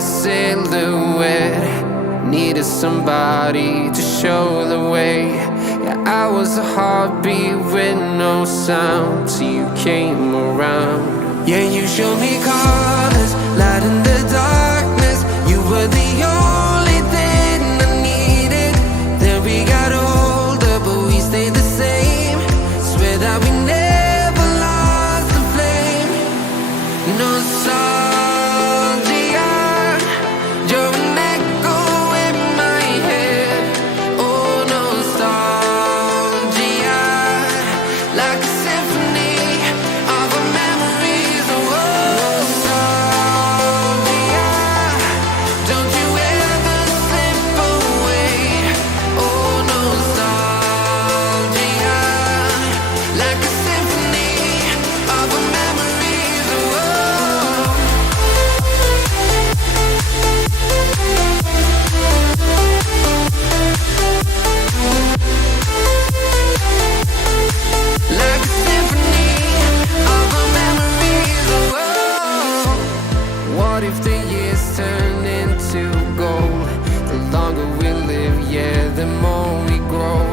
silhouette. Needed somebody to show the way. Yeah, I was a heartbeat with no sound till you came around. Yeah, you showed me colors, light in the darkness. You were the only thing I needed. Then we got older, but we stayed the same. Swear that we never lost the flame. Nostalgia, you're an echo in my head. Oh, nostalgia, like a symphony of our memories. Oh, nostalgia, don't you ever slip away. Oh, nostalgia, like a symphony of our memories. Oh, like a symphony of our memories. Oh, what if the years turn into gold? The longer we live, yeah, the more we grow.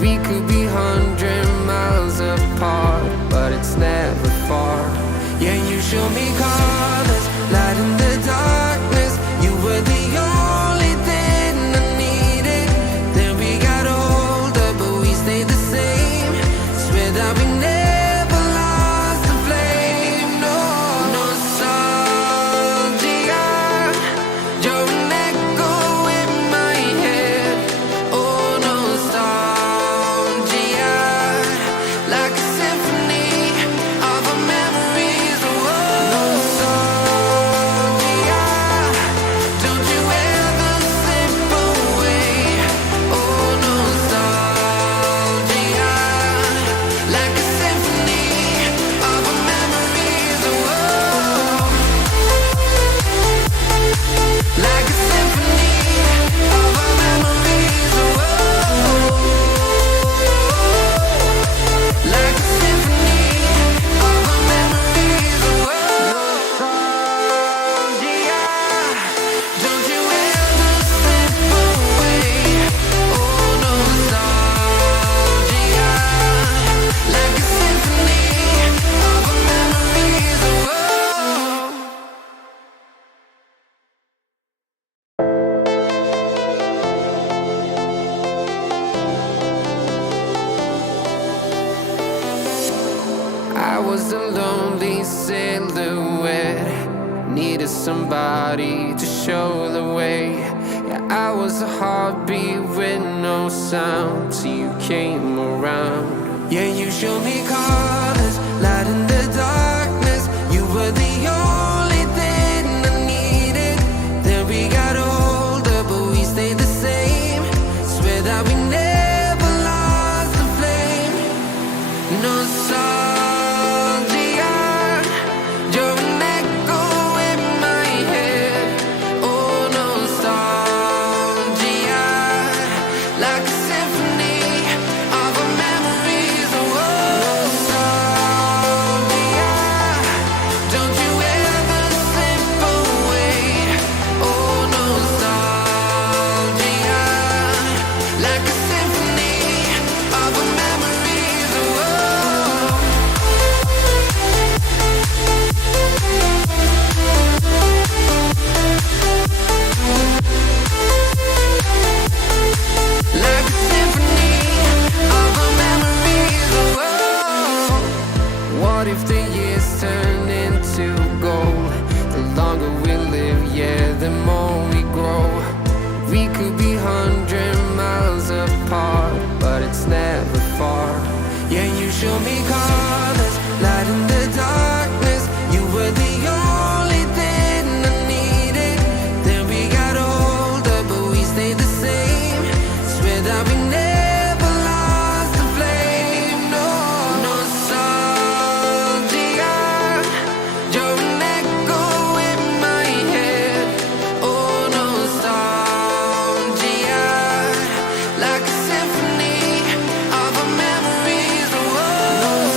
We could be 100 miles apart, but it's never far. Yeah, you show me colors, light in the darkness. You were the only thing I needed. Then we got older, but we stayed the same. Swear that we never lost the flame. No, nostalgia, you're an echo in my head. Oh, nostalgia, like a symphony of our memories. Oh, nostalgia, don't you ever slip away. Oh, nostalgia, like a symphony of our memories. Oh, like a symphony of our memories. Oh, like a symphony of our memories. Oh, nostalgia, don't you ever slip away. Oh, nostalgia, like a symphony of our memories. Oh, I was a lonely silhouette. Needed somebody to show the way. Yeah, I was a heartbeat with no sound till you came around. Yeah, you showed me colors, light in the darkness. You were the only thing I needed. Then we got older, but we stayed the same. Swear that we never lost the flame. Nostalgia, you're an echo in my head. Oh, nostalgia, like a symphony of our memories. Oh, nostalgia, don't you ever slip away. Oh, nostalgia, like a symphony of our memories. Oh, like a symphony of our memories. Oh, what if the years turn into gold? The longer we live, yeah, the more we grow. We could be 100 miles apart, but it's never far. Yeah, you show me colors, light in the darkness. You were the only thing I needed. Then we got older, but we stayed the same. Swear that we never lost the flame. No, nostalgia, you're an echo in my head. Oh, nostalgia, like a symphony of our memories. Oh,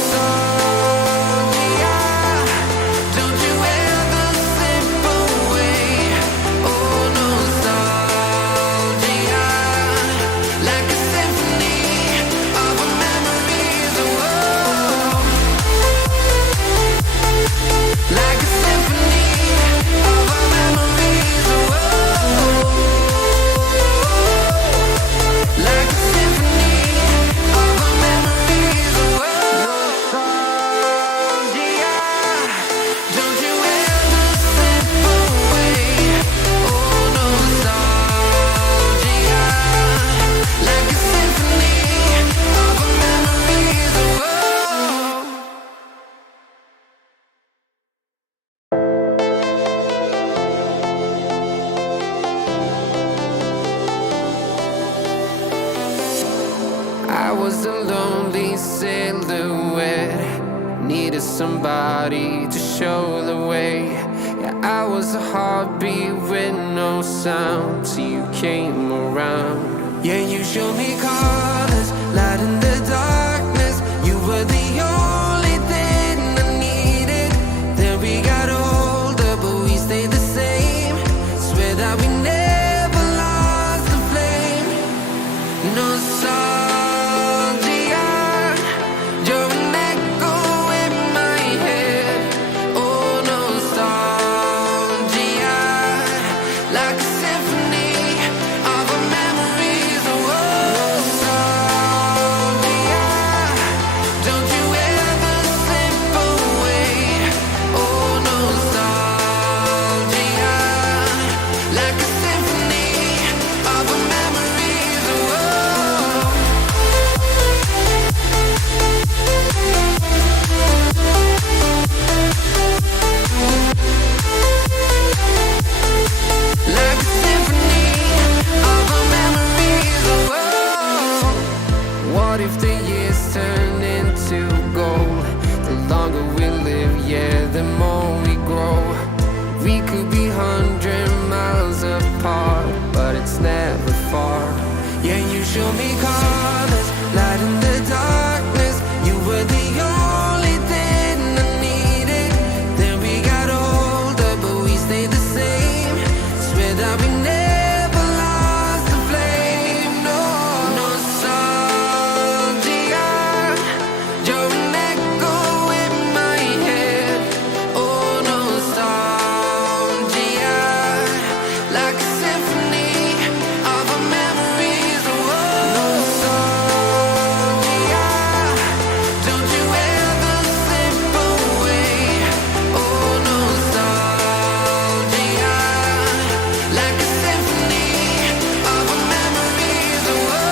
I was a lonely silhouette, needed somebody to show the way. Yeah, I was a heartbeat with no sound till you came around. Yeah, you showed me colors, light in the darkness. You were the only thing I needed. Then we got older, but we stayed the same. Swear that we never lost the flame. Nostalgia, you're an echo in my head. Oh, nostalgia, like a symphony of our memories. Oh, nostalgia, don't you ever slip away. Oh, nostalgia, like a symphony of our memories. Oh, like a symphony of our memories. Oh, what if the years turn into gold? The longer we live, yeah, the more we grow. We could be 100 miles apart, but it's never far. Yeah, you show me colors, light in the darkness. You were the only thing I needed. Then we got older, but we stayed the same. Swear that we never lost the flame. No, nostalgia, you're an echo in my head. Oh, nostalgia, like a symphony of our memories. Oh, nostalgia, don't you ever slip away. Oh, nostalgia, like a symphony of our memories. Oh,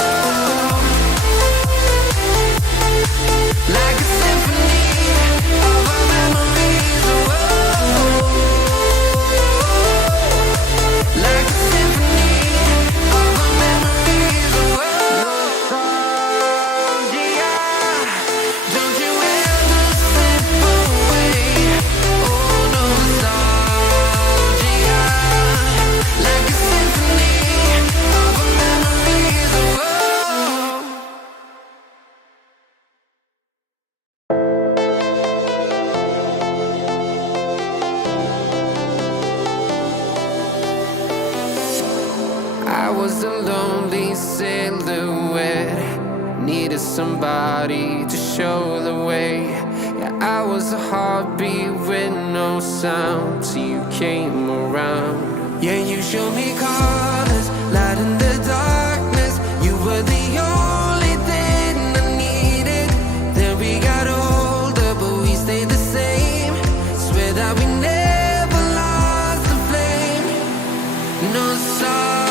like a symphony of our memories. Oh, like a symphony of our memories. Oh, nostalgia, don't you ever slip away. Oh, nostalgia, like a symphony of our memories. Oh, I was a lonely silhouette, needed somebody to show the way. Yeah, I was a heartbeat with no sound till you came around. Yeah, you showed me colors, light in the darkness. You were the only thing I needed. Then we got older, but we stayed the same. Swear that we never lost the flame. No sorry.